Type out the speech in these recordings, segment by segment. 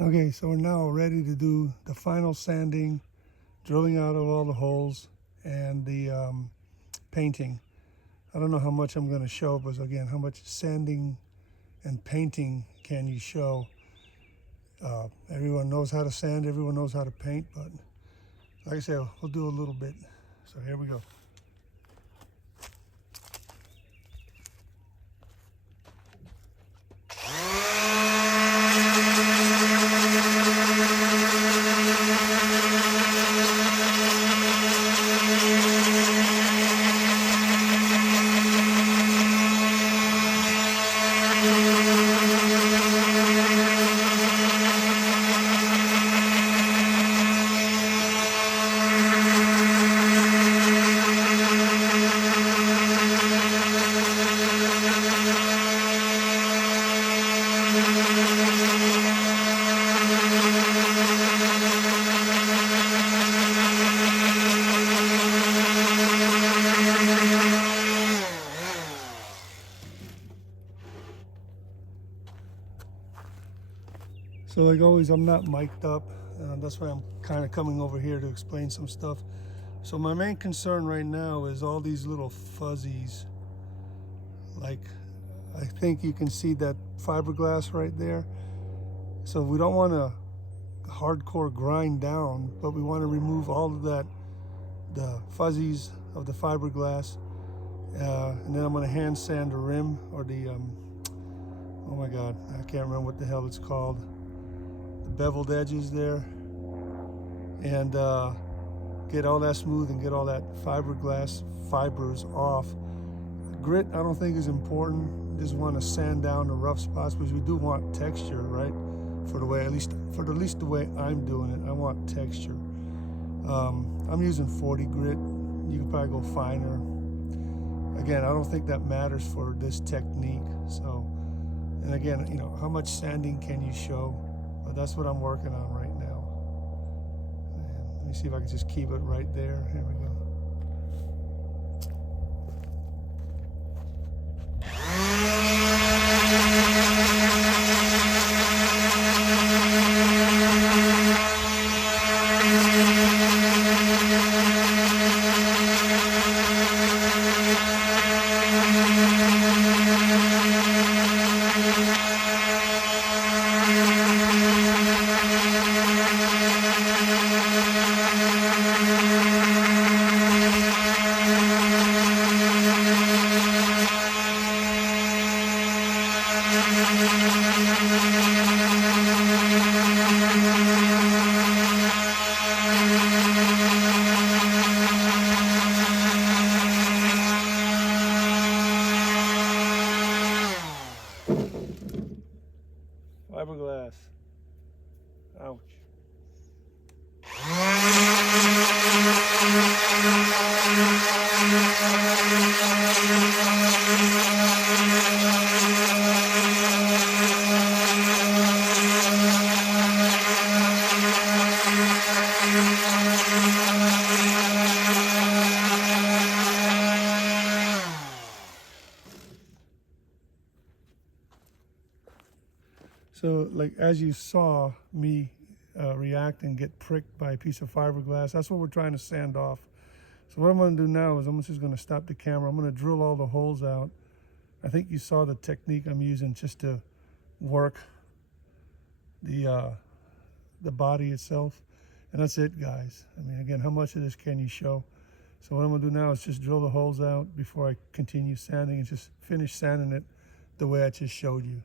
Okay, so we're now ready to do the final sanding, drilling out of all the holes, and the painting. I don't know how much I'm going to show, but again, how much sanding and painting can you show? Everyone knows how to sand, everyone knows how to paint, but like I said, we'll do a little bit. So here we go. So like always, I'm not mic'd up. That's why I'm kind of coming over here to explain some stuff. So my main concern right now is all these little fuzzies. Like, I think you can see that fiberglass right there. So we don't want to hardcore grind down, but we want to remove all of that, the fuzzies of the fiberglass. And then I'm going to hand sand the rim, or the, oh my God, I can't remember what the hell it's called. Beveled edges there, and get all that smooth and get all that fiberglass fibers off. Grit I don't think is important. Just want to sand down the rough spots, because we do want texture, right? For the way, at least the way I'm doing it, I want texture. I'm using 40 grit. You could probably go finer. Again, I don't think that matters for this technique. So, and again, you know, how much sanding can you show? But that's what I'm working on right now. And let me see if I can just keep it right there. Here we go. Fiberglass. Ouch. So like, as you saw me react and get pricked by a piece of fiberglass, that's what we're trying to sand off. So what I'm going to do now is I'm just going to stop the camera. I'm going to drill all the holes out. I think you saw the technique I'm using just to work the body itself. And that's it, guys. I mean, again, how much of this can you show? So what I'm going to do now is just drill the holes out before I continue sanding, and just finish sanding it the way I just showed you.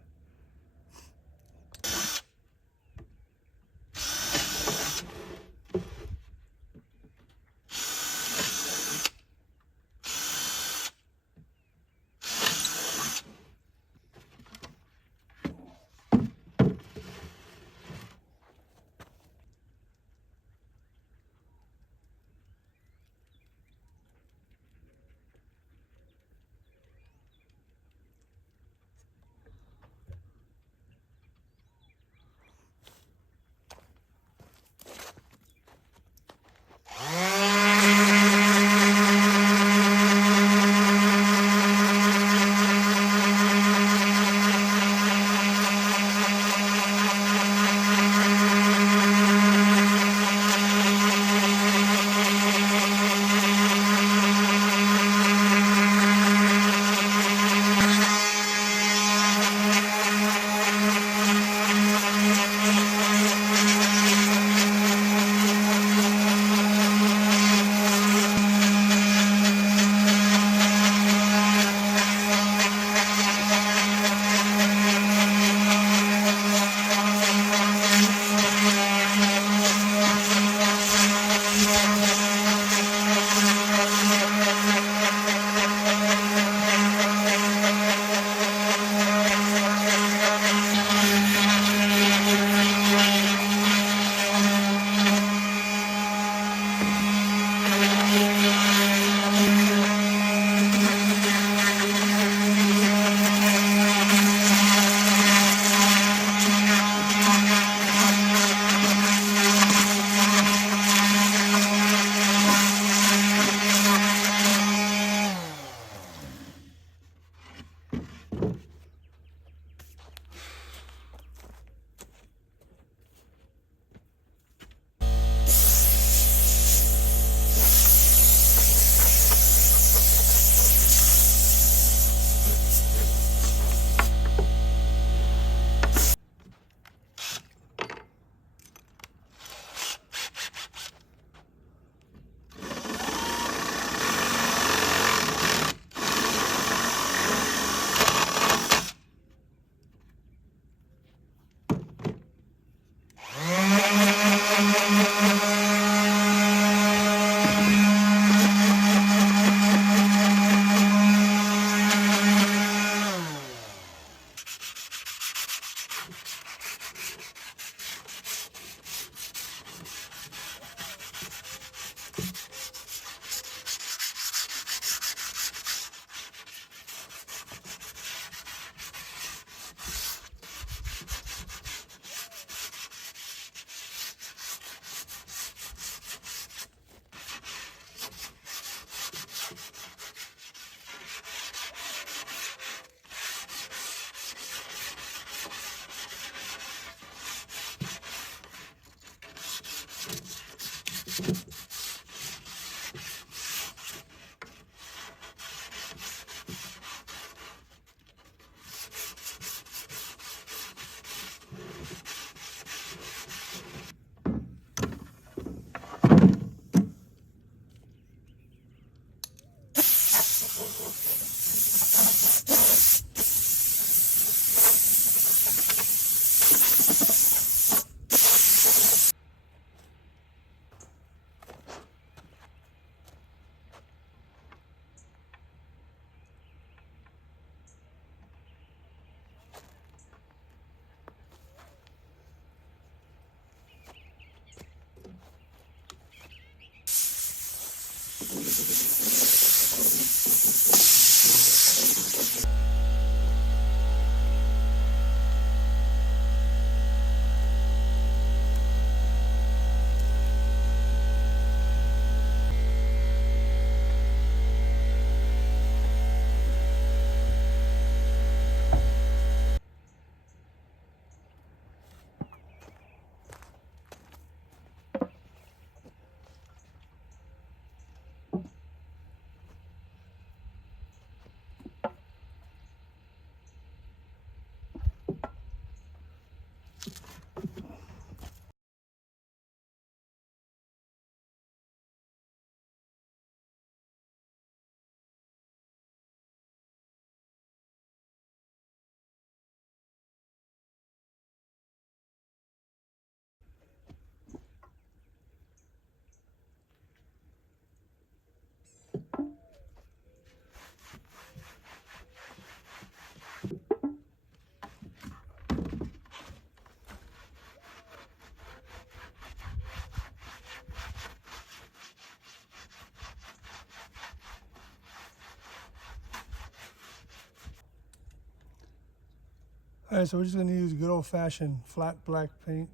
All right, so we're just gonna use good old-fashioned flat black paint.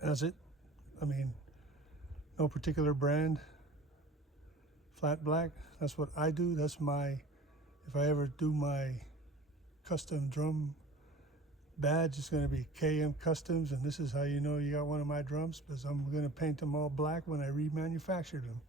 That's it. I mean, no particular brand. Flat black, that's what I do. That's my, if I ever do my custom drum badge, it's gonna be KM Customs, and this is how you know you got one of my drums, because I'm gonna paint them all black when I remanufacture them.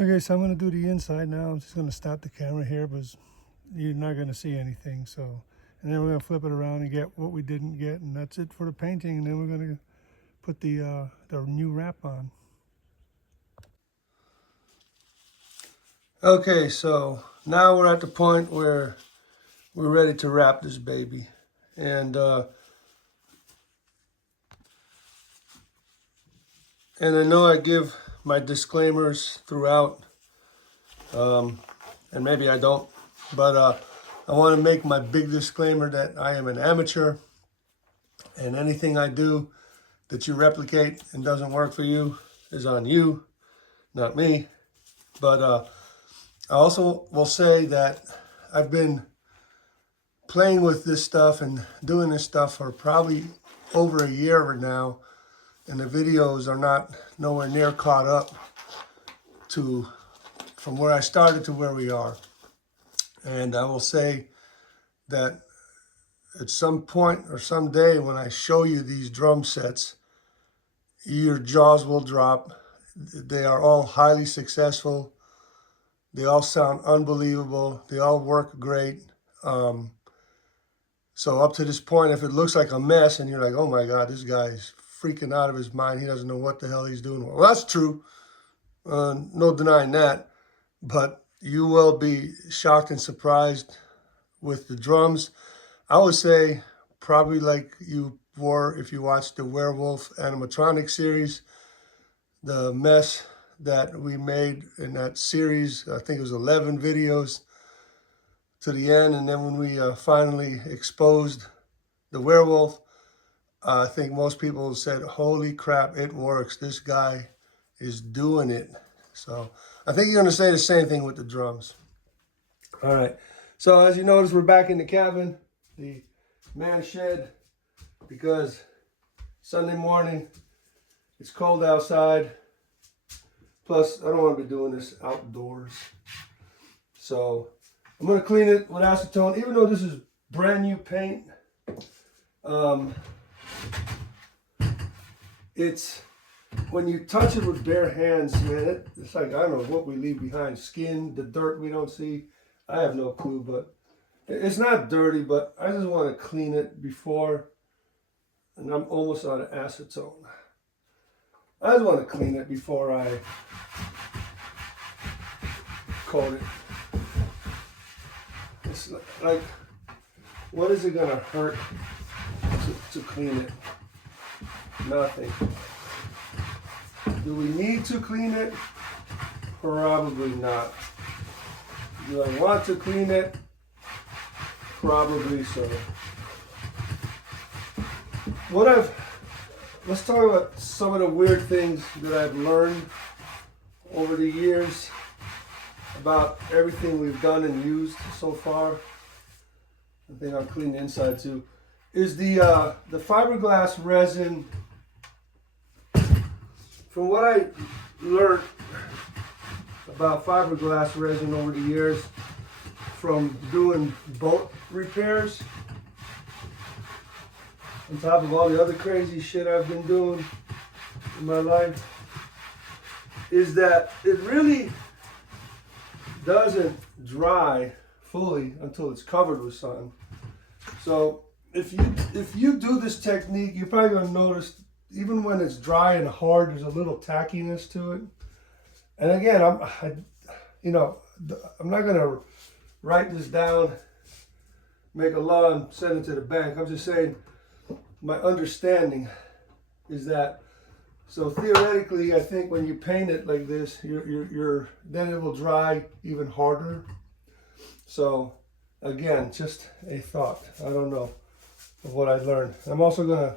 Okay, so I'm gonna do the inside now. I'm just gonna stop the camera here because you're not gonna see anything. So, and then we're gonna flip it around and get what we didn't get, and that's it for the painting. And then we're gonna put the new wrap on. Okay, so now we're at the point where we're ready to wrap this baby, and I know I give my disclaimers throughout, and maybe I don't, but I want to make my big disclaimer that I am an amateur, and anything I do that you replicate and doesn't work for you is on you, not me. But I also will say that I've been playing with this stuff and doing this stuff for probably over a year now. and the videos are not nowhere near caught up to from where I started to where we are. And I will say that at some point or someday when I show you these drum sets, your jaws will drop. They are all highly successful. They all sound unbelievable. They all work great. So up to this point, if it looks like a mess and you're like, oh my God, this guy's freaking out of his mind, he doesn't know what the hell he's doing. Well, that's true. No denying that. But you will be shocked and surprised with the drums. I would say probably like you were if you watched the Werewolf animatronic series. The mess that we made in that series, I think it was 11 videos to the end. And then when we finally exposed the werewolf, I think most people said, holy crap, it works. This guy is doing it. So I think you're going to say the same thing with the drums. All right. So as you notice, we're back in the cabin, the man shed, because Sunday morning, it's cold outside. Plus, I don't want to be doing this outdoors. So I'm going to clean it with acetone, even though this is brand new paint. It's, when you touch it with bare hands, man, it's like, I don't know what we leave behind. Skin, the dirt we don't see. I have no clue, but it's not dirty, but I just want to clean it before, and I'm almost out of acetone. I just want to clean it before I coat it. It's like, what is it going to hurt to clean it? Nothing. Do we need to clean it? Probably not. Do I want to clean it? Probably so. Let's talk about some of the weird things that I've learned over the years about everything we've done and used so far. I think I'll clean the inside too. Is the fiberglass resin. From what I learned about fiberglass resin over the years, from doing boat repairs, on top of all the other crazy shit I've been doing in my life, is that it really doesn't dry fully until it's covered with something. So if you do this technique, you're probably going to notice even when it's dry and hard, there's a little tackiness to it. And again, I'm not going to write this down, make a law and send it to the bank. I'm just saying my understanding is that, so theoretically, I think when you paint it like this, then it will dry even harder. So again, just a thought. I don't know of what I learned. I'm also going to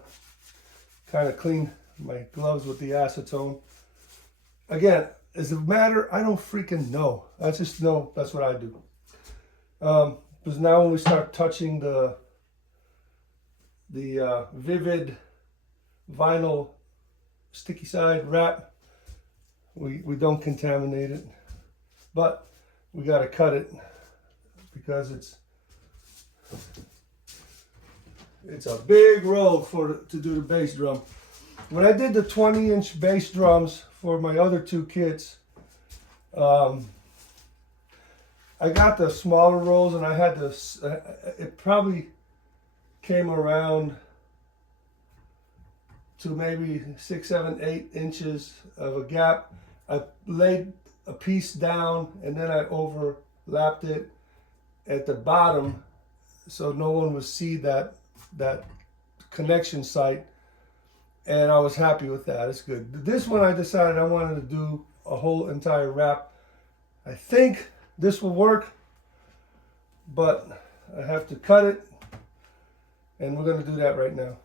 kind of clean my gloves with the acetone. Again, as a matter, I don't freaking know. I just know that's what I do. Because now when we start touching the Vivid vinyl sticky side wrap, we don't contaminate it, but we got to cut it because it's a big roll to do the bass drum. When I did the 20-inch bass drums for my other two kits, I got the smaller rolls, and I had this. It probably came around to maybe 6, 7, 8 inches of a gap. I laid a piece down, and then I overlapped it at the bottom, so no one would see that connection site, and I was happy with that. It's good. This one I decided I wanted to do a whole entire wrap. I think this will work, but I have to cut it, and we're going to do that right now.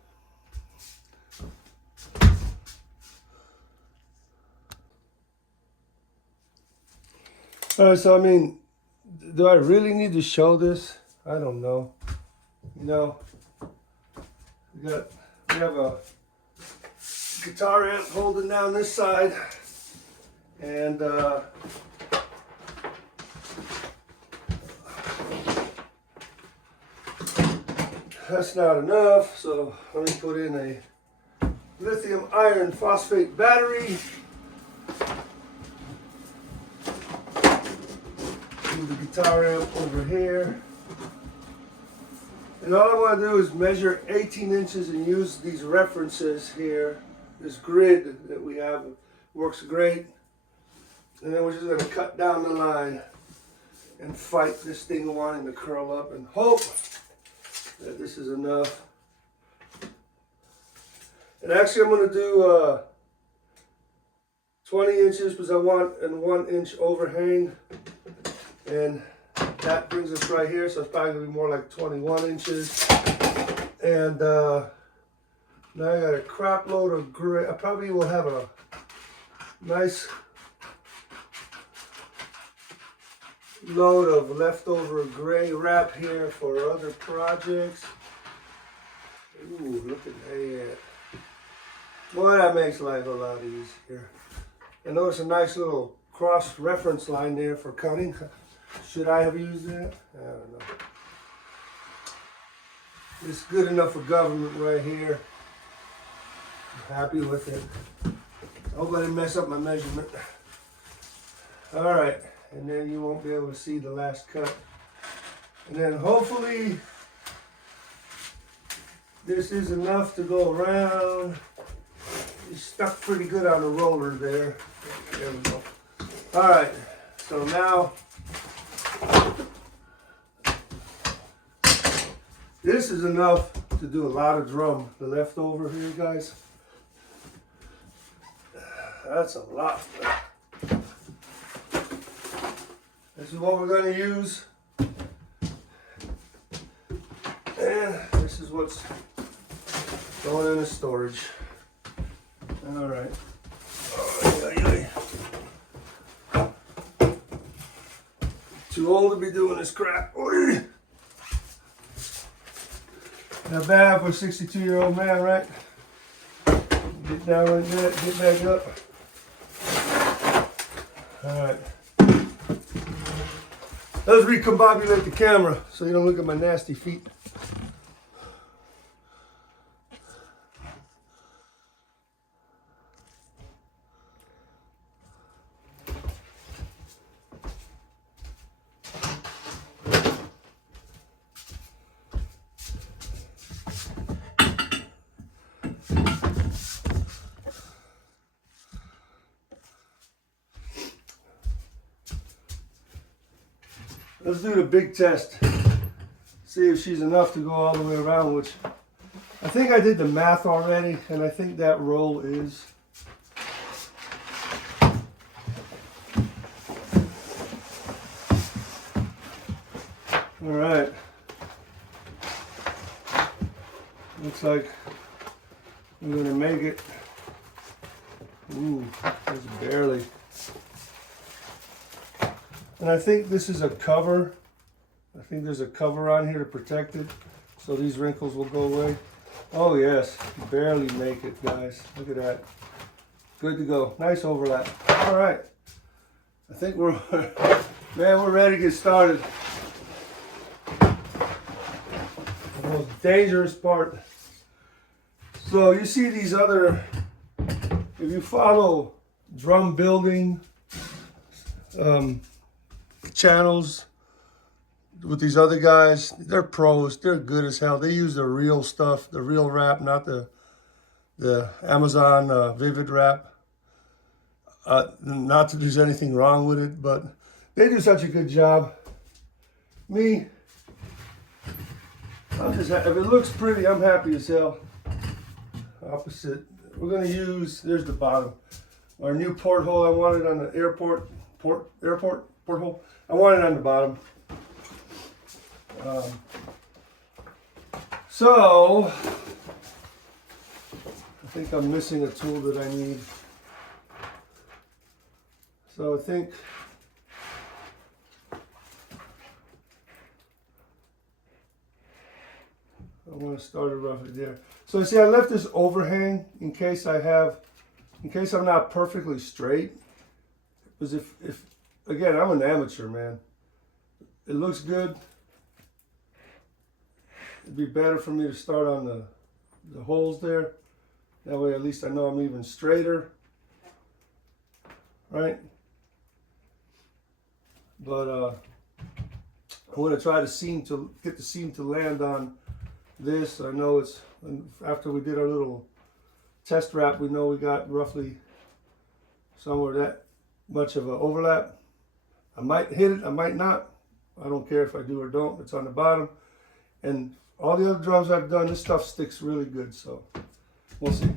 So I mean, do I really need to show this? I don't know. You know, we have a guitar amp holding down this side, and that's not enough, so let me put in a lithium iron phosphate battery. Move the guitar amp over here. And all I want to do is measure 18 inches and use these references here. This grid that we have works great. And then we're just going to cut down the line and fight this thing wanting to curl up and hope that this is enough. And actually I'm going to do 20 inches because I want a 1 inch overhang. And that brings us right here, so it's probably going to be more like 21 inches. And now I got a crap load of gray. I probably will have a nice load of leftover gray wrap here for other projects. Ooh, look at that. Boy, that makes life a lot easier. And notice a nice little cross reference line there for cutting. Should I have used that? I don't know. It's good enough for government right here. I'm happy with it. I hope I didn't mess up my measurement. Alright, and then you won't be able to see the last cut. And then hopefully this is enough to go around. It's stuck pretty good on the roller there. There we go. Alright, so now this is enough to do a lot of drum. The leftover here, guys. That's a lot. This is what we're going to use. And this is what's going in the storage. All right. Too old to be doing this crap. Not bad for a 62-year-old man, right? Get down like that, get back up. All right. Let's recombobulate the camera so you don't look at my nasty feet. Let's do the big test. See if she's enough to go all the way around, which I think I did the math already, and I think that roll is. All right. Looks like we're gonna make it. Ooh, just barely. And I think this is a cover. I think there's a cover on here to protect it, so these wrinkles will go away. Oh yes, barely make it, guys. Look at that. Good to go. Nice overlap. All right. I think we're, man, we're ready to get started. The most dangerous part. So you see these other, if you follow drum building, channels with these other guys, they're pros. They're good as hell. They use the real stuff, the real wrap, not the Amazon Vivid wrap. Not that there's anything wrong with it, but they do such a good job. Me, I'm just if it looks pretty, I'm happy as hell. Opposite, we're gonna use. There's the bottom. Our new porthole. I wanted on the airport porthole. I want it on the bottom. So, I think I'm missing a tool that I need. So I think I want to start it roughly there. So you see, I left this overhang in case I'm not perfectly straight. Because if again, I'm an amateur, man. It looks good. It'd be better for me to start on the holes there. That way at least I know I'm even straighter. Right? But I want to try to get the seam to land on this. I know it's, after we did our little test wrap, we know we got roughly somewhere that much of an overlap. I might hit it, I might not. I don't care if I do or don't. It's on the bottom. And all the other drums I've done, this stuff sticks really good, so we'll see.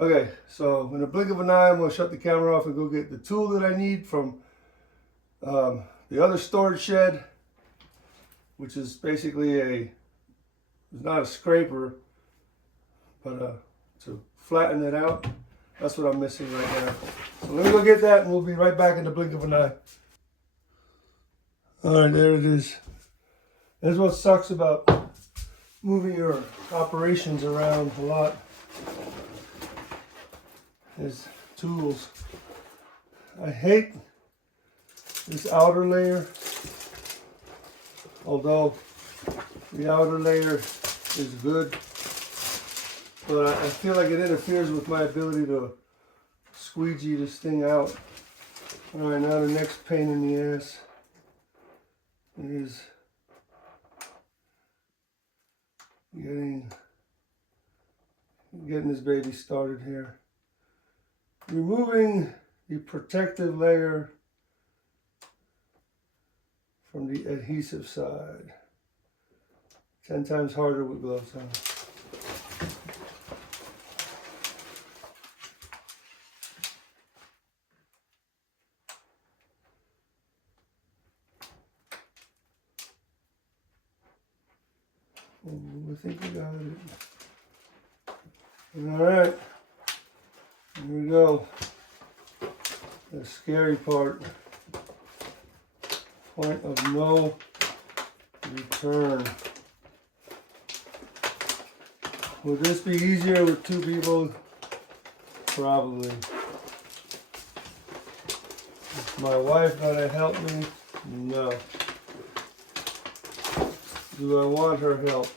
Okay, so in a blink of an eye, I'm going to shut the camera off and go get the tool that I need from the other storage shed, which is basically it's not a scraper, but to flatten it out. That's what I'm missing right now. So let me go get that and we'll be right back in the blink of an eye. All right, there it is. That's what sucks about moving your operations around a lot, is tools. I hate this outer layer, although the outer layer is good, but I feel like it interferes with my ability to squeegee this thing out. All right, now the next pain in the ass is getting this baby started here. Removing the protective layer from the adhesive side. 10 times harder with gloves on. I think we got it. All right, here we go. The scary part. Point of no return. Would this be easier with two people? Probably. Is my wife gonna help me? No. Do I want her help?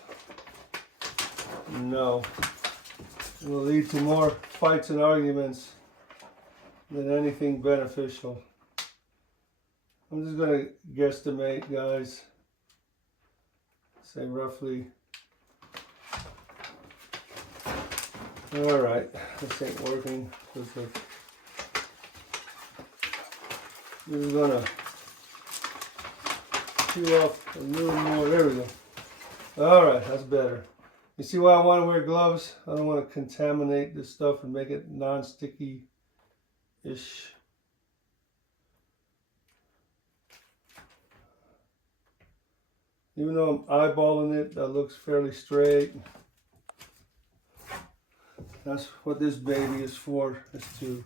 No. It will lead to more fights and arguments than anything beneficial. I'm just gonna guesstimate, guys. Say roughly. All right, this ain't working. This is gonna peel off a little more. There we go. All right, that's better. You see why I want to wear gloves? I don't want to contaminate this stuff and make it non-sticky-ish. Even though I'm eyeballing it, that looks fairly straight. That's what this baby is for, is to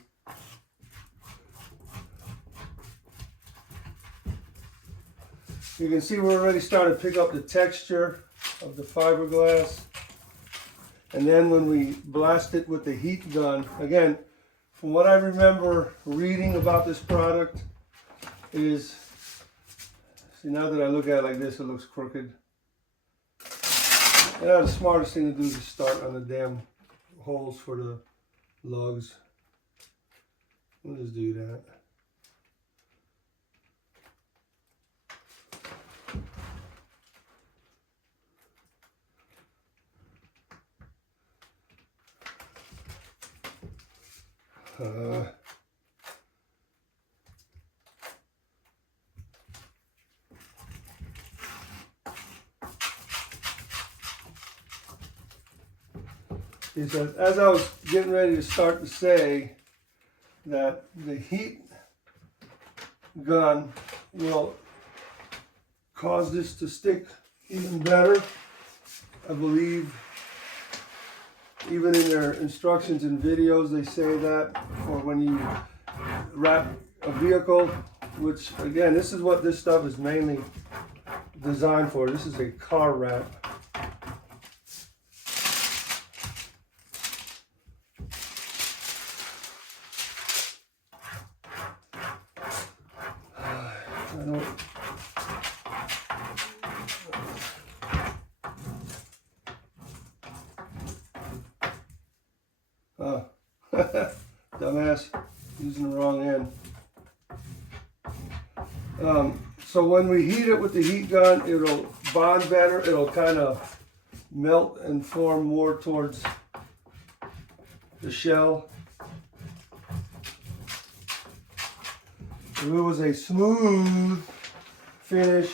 you can see we're already starting to pick up the texture of the fiberglass. And then when we blast it with the heat gun, again, from what I remember reading about this product is, see, now that I look at it like this, it looks crooked. Yeah, the smartest thing to do is to start on the damn holes for the lugs. We'll just do that. As I was getting ready to start to say that the heat gun will cause this to stick even better, I believe. Even in their instructions and videos, they say that for when you wrap a vehicle, which again, this is what this stuff is mainly designed for. This is a car wrap. I don't. Dumbass, using the wrong end. So when we heat it with the heat gun, it'll bond better. It'll kind of melt and form more towards the shell. If it was a smooth finish,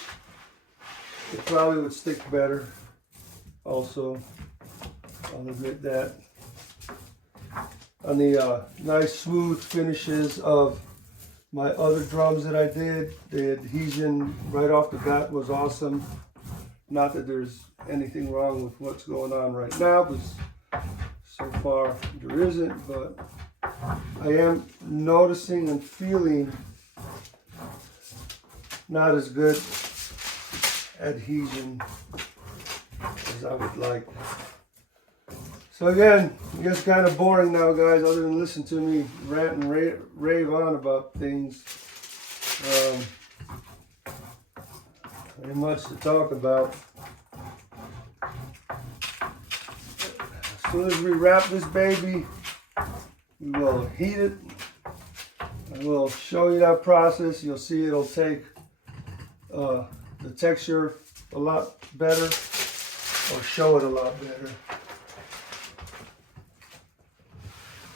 it probably would stick better. Also, I'll admit that. On the nice smooth finishes of my other drums that I did, the adhesion right off the bat was awesome. Not that there's anything wrong with what's going on right now, because so far there isn't, but I am noticing and feeling not as good adhesion as I would like. So again, it gets kind of boring now, guys, other than listen to me rant and rave on about things. Very much to talk about. As soon as we wrap this baby, we will heat it. I will show you that process. You'll see it'll take the texture a lot better, or show it a lot better.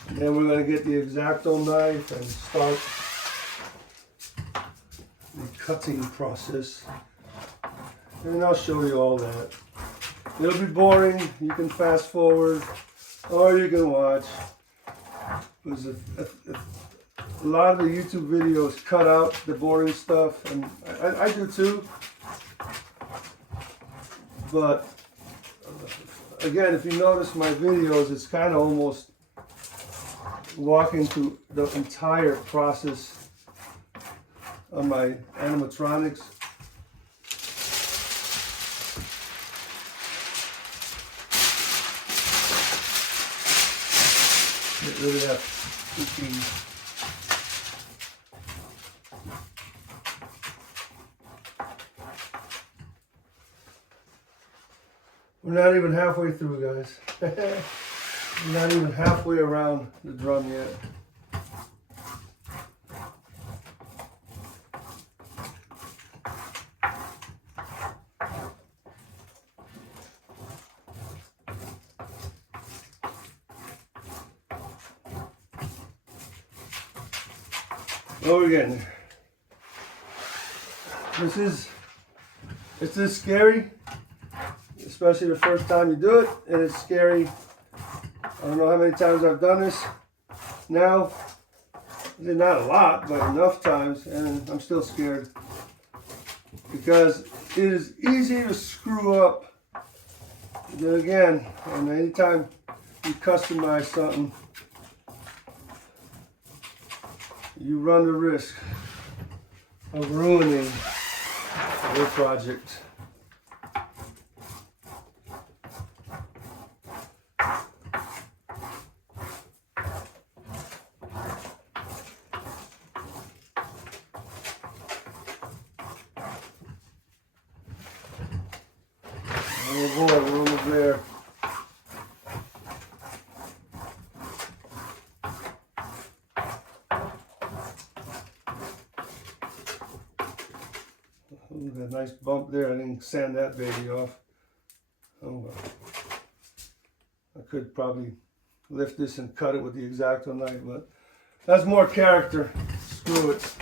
And then we're going to get the X-Acto knife and start the cutting process. And I'll show you all that. It'll be boring. You can fast forward or you can watch. Because a lot of the YouTube videos cut out the boring stuff, and I do too. But again, if you notice my videos, it's kind of almost walking through the entire process of my animatronics. Get rid of that freaking We're not even halfway through, guys. We're not even halfway around the drum yet. Oh, we're getting there. It's scary, especially the first time you do it, and it's scary. I don't know how many times I've done this now. Not a lot, but enough times, and I'm still scared. Because it is easy to screw up. Then again, and anytime you customize something, you run the risk of ruining your project. Oh boy, we're almost there. Ooh, that nice bump there. I didn't sand that baby off. Oh well. I could probably lift this and cut it with the X-Acto knife, but that's more character. Screw it.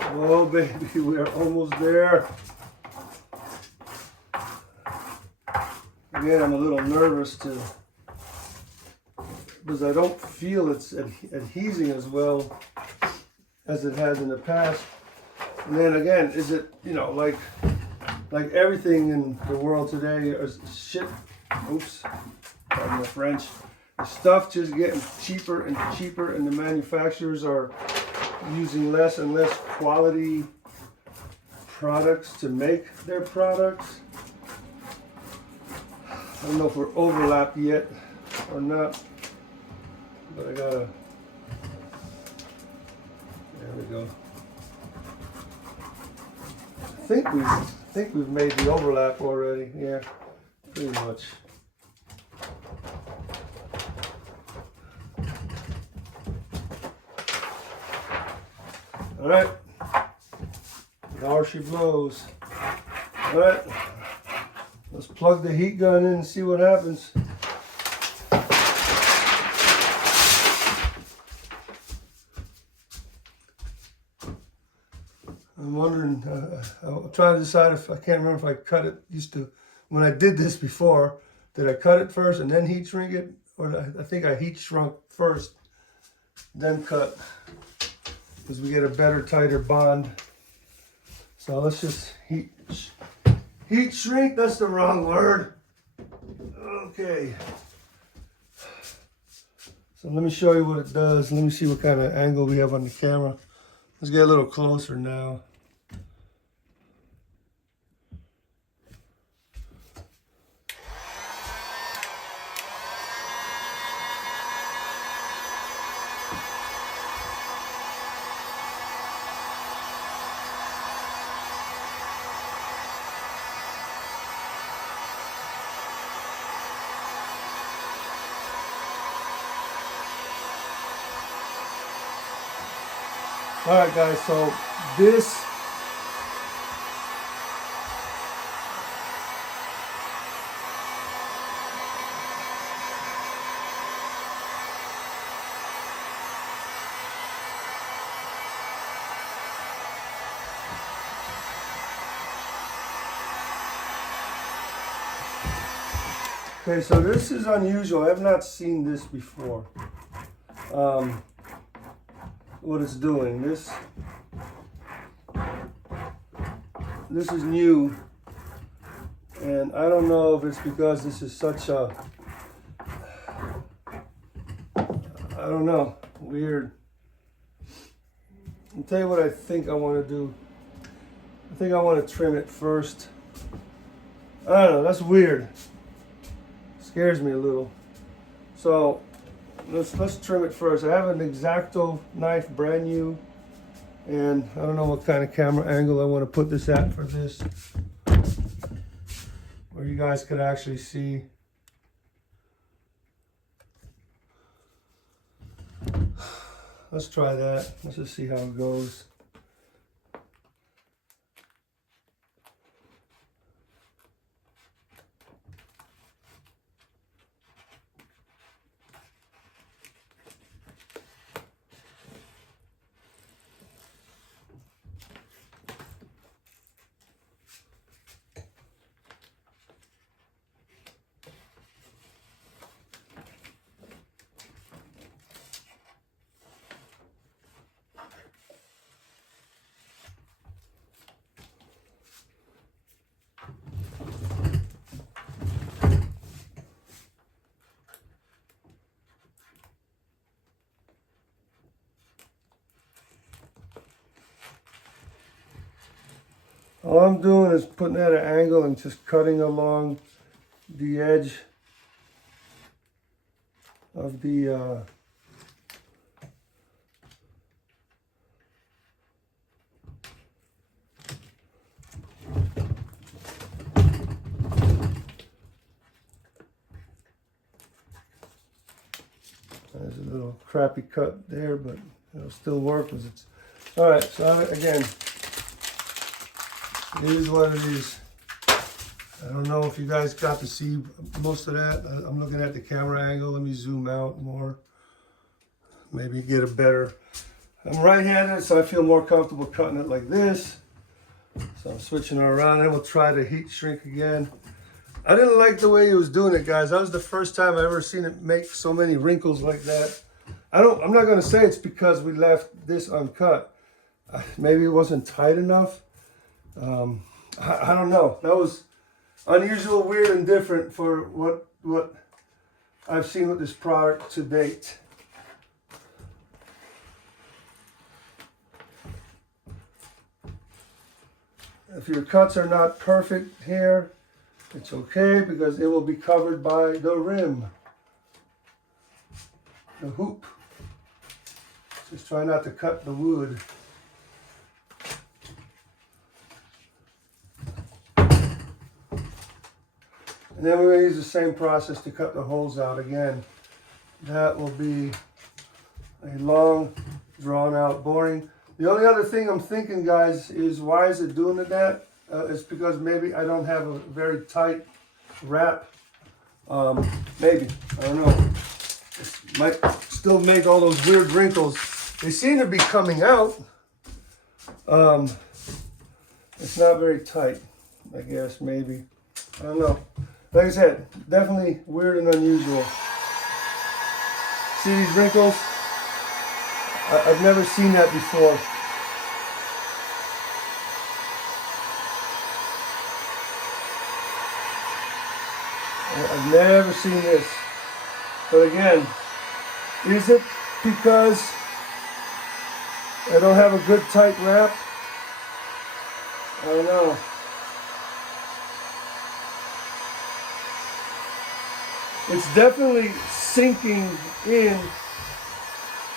Oh baby, we are almost there. Again, I'm a little nervous because I don't feel it's adhesing as well as it has in the past. And then again, is it, you know, like everything in the world today is shit. Oops, pardon the French. The stuff just getting cheaper and cheaper, and the manufacturers are using less and less quality products to make their products. I don't know if we're overlapped yet or not, but I gotta, there we go. think we've made the overlap already. Yeah, pretty much. All right. Now she blows. All right. Let's plug the heat gun in and see what happens. I'm wondering, I'm trying to decide if I can't remember if I cut it. When I did this before, did I cut it first and then heat shrink it? Or I think I heat shrunk first, then cut, because we get a better, tighter bond. So let's just heat shrink, that's the wrong word. Okay. So let me show you what it does. Let me see what kind of angle we have on the camera. Let's get a little closer now. All right, guys, so this okay, so this is unusual. I have not seen this before. What it's doing. This is new, and I don't know if it's because this is such a, I don't know, weird. I'll tell you what I think I want to do. I think I want to trim it first. I don't know, that's weird. Scares me a little. So let's trim it first. I have an X-Acto knife, brand new, and I don't know what kind of camera angle I want to put this at for this, where you guys could actually see. Let's try that. Let's just see how it goes. All I'm doing is putting at an angle and just cutting along the edge of the there's a little crappy cut there, but it'll still work because it's all right. So again, it is what it is. I don't know if you guys got to see most of that. I'm looking at the camera angle. Let me zoom out more. Maybe get a better. I'm right-handed, so I feel more comfortable cutting it like this. So I'm switching it around, and we'll try to heat shrink again. I didn't like the way he was doing it, guys. That was the first time I ever seen it make so many wrinkles like that. I'm not gonna say it's because we left this uncut. Maybe it wasn't tight enough. I don't know. That was unusual, weird, and different for what I've seen with this product to date. If your cuts are not perfect here, it's okay because it will be covered by the rim, the hoop. Just try not to cut the wood. And then we're going to use the same process to cut the holes out again. That will be a long, drawn-out, boring. The only other thing I'm thinking, guys, is why is it doing that? It's because maybe I don't have a very tight wrap. Maybe, I don't know. It might still make all those weird wrinkles. They seem to be coming out. It's not very tight, I guess, maybe. I don't know. Like I said, definitely weird and unusual. See these wrinkles? I've never seen that before. I've never seen this. But again, is it because I don't have a good tight wrap? I don't know. It's definitely sinking in,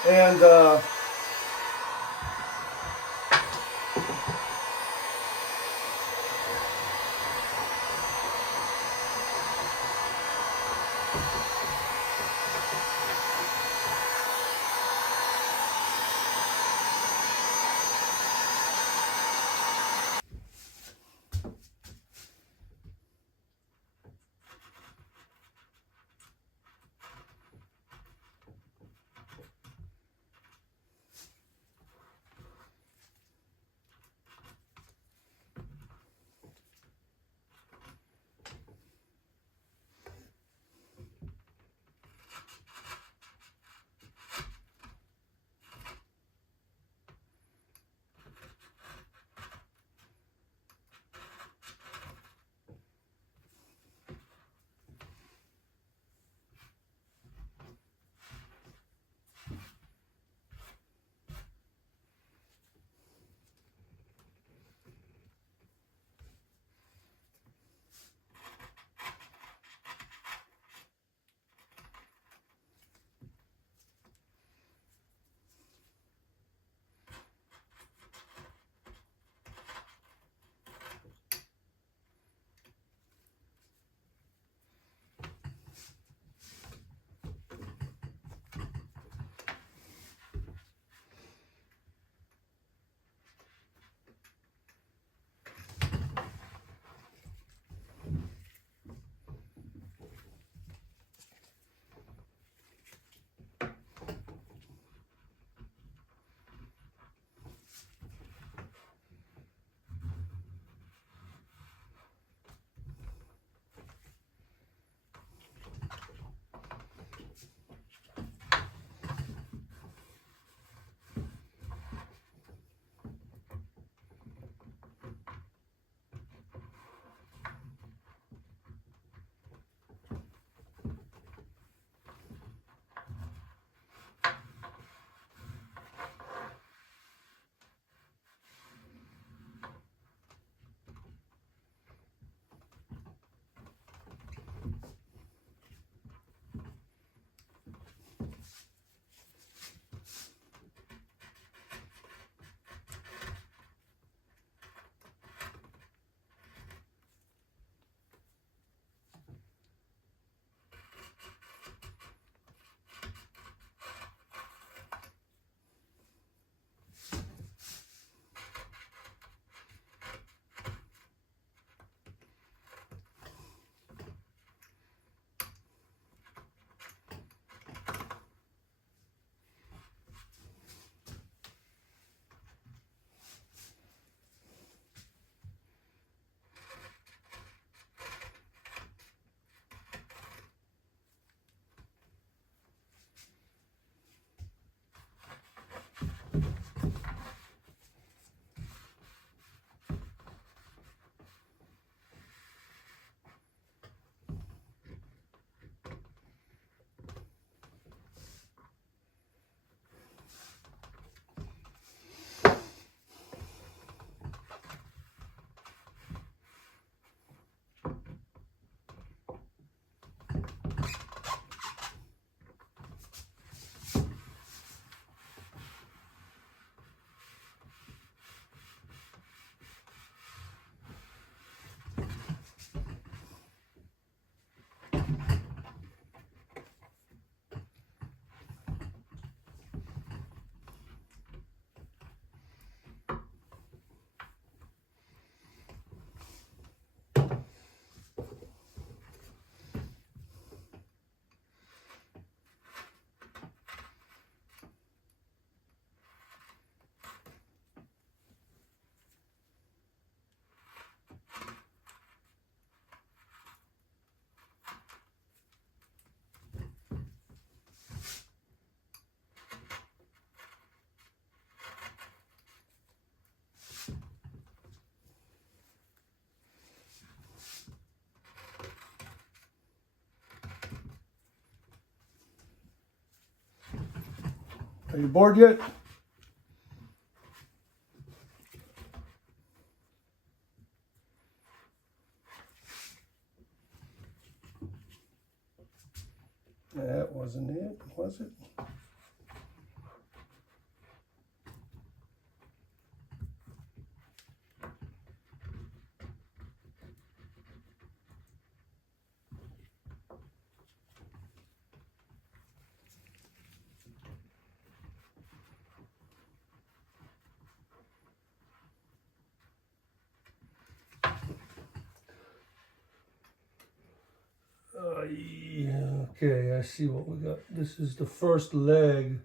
and Are you bored yet? That wasn't it, was it? Yeah, okay, I see what we got. This is the first leg.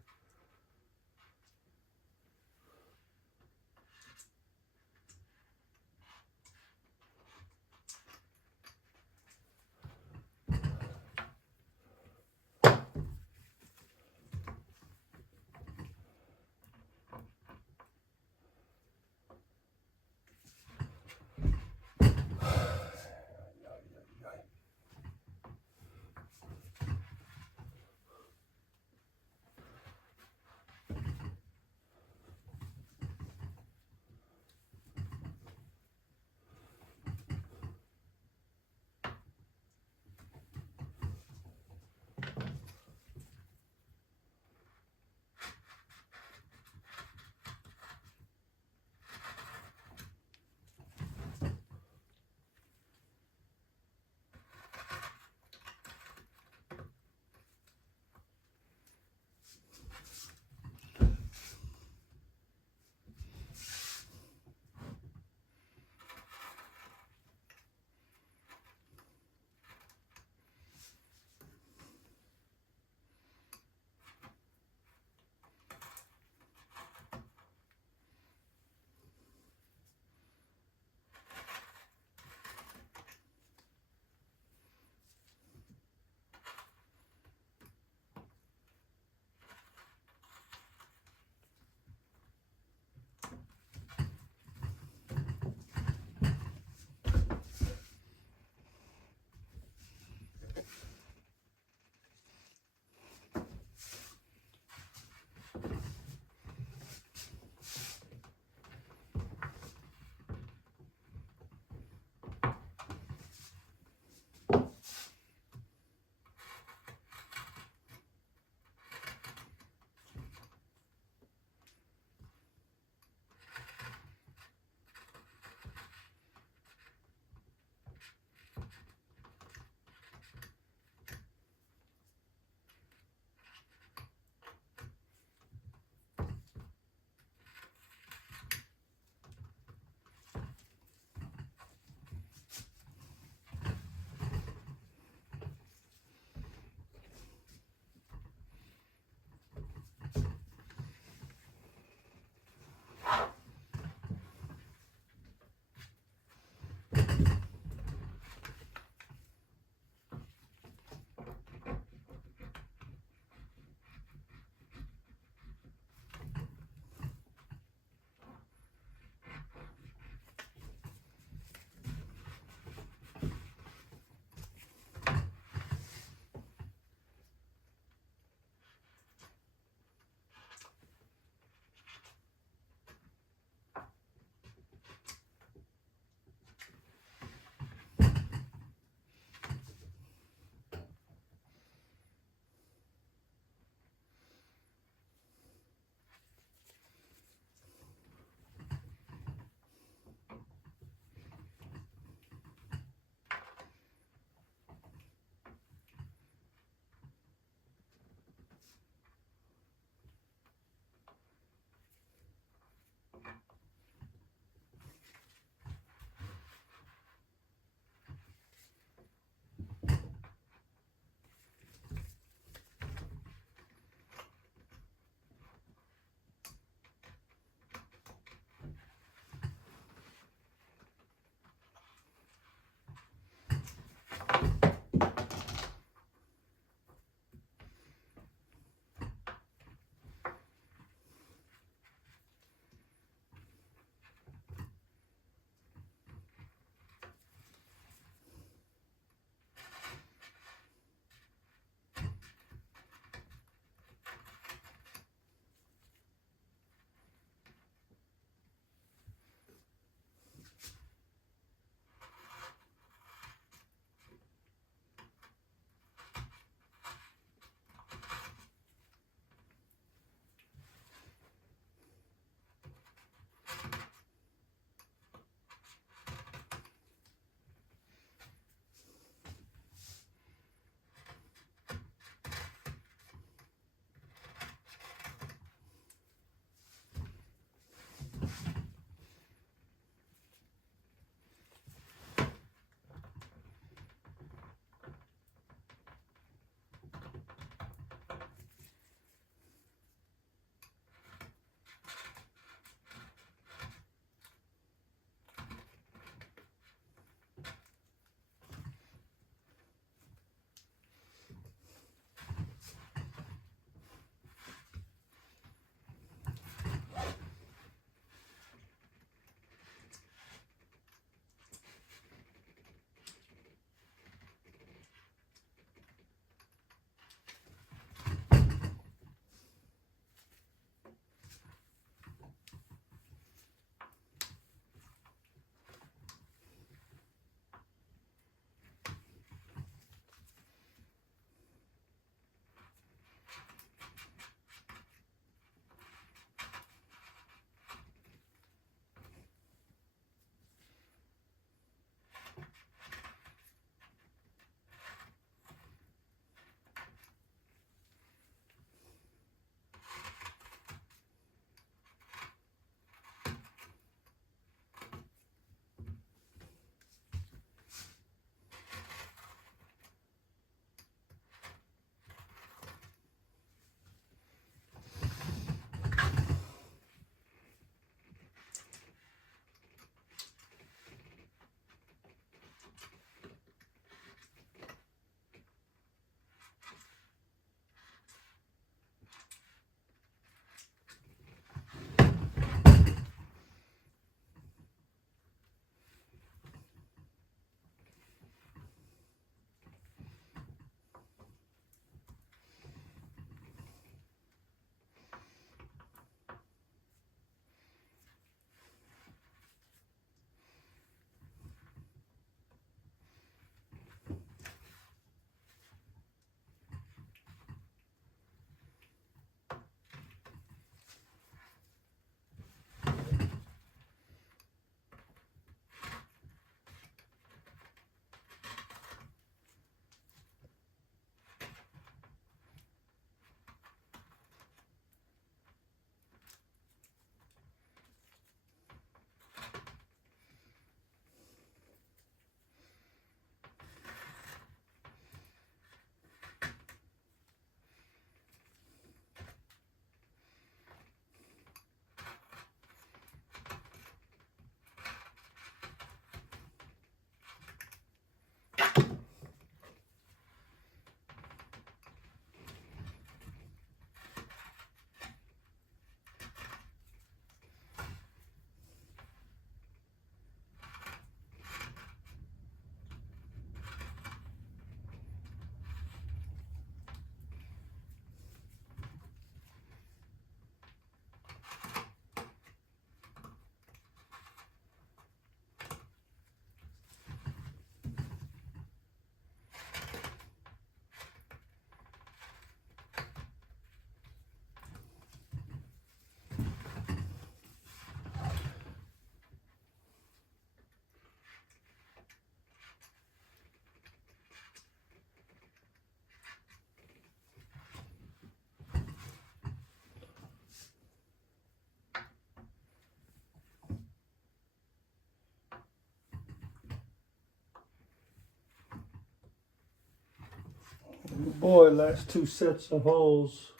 boy, last two sets of holes.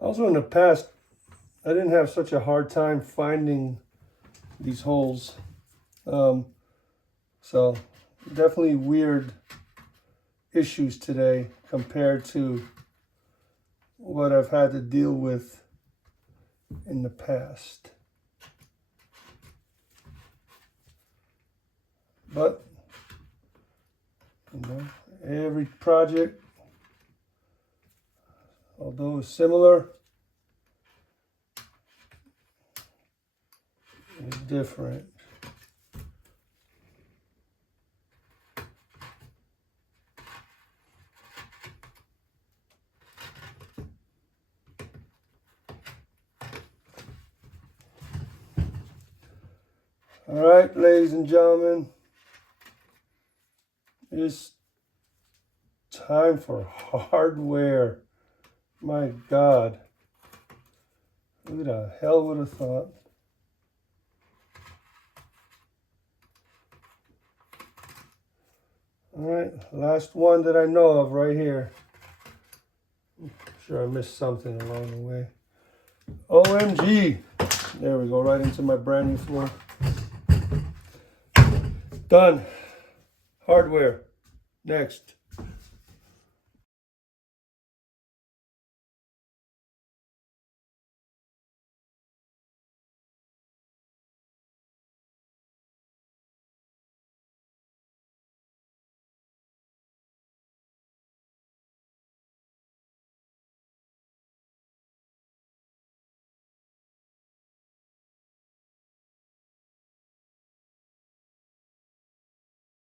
Also in the past, I didn't have such a hard time finding these holes. So definitely weird issues today compared to what I've had to deal with in the past. But, you know, every project, although it's similar, is different. All right, ladies and gentlemen, it's time for hardware. My God, who the hell would have thought? All right, last one that I know of right here. I'm sure I missed something along the way. OMG. There we go, right into my brand new floor. Done. Hardware. Next.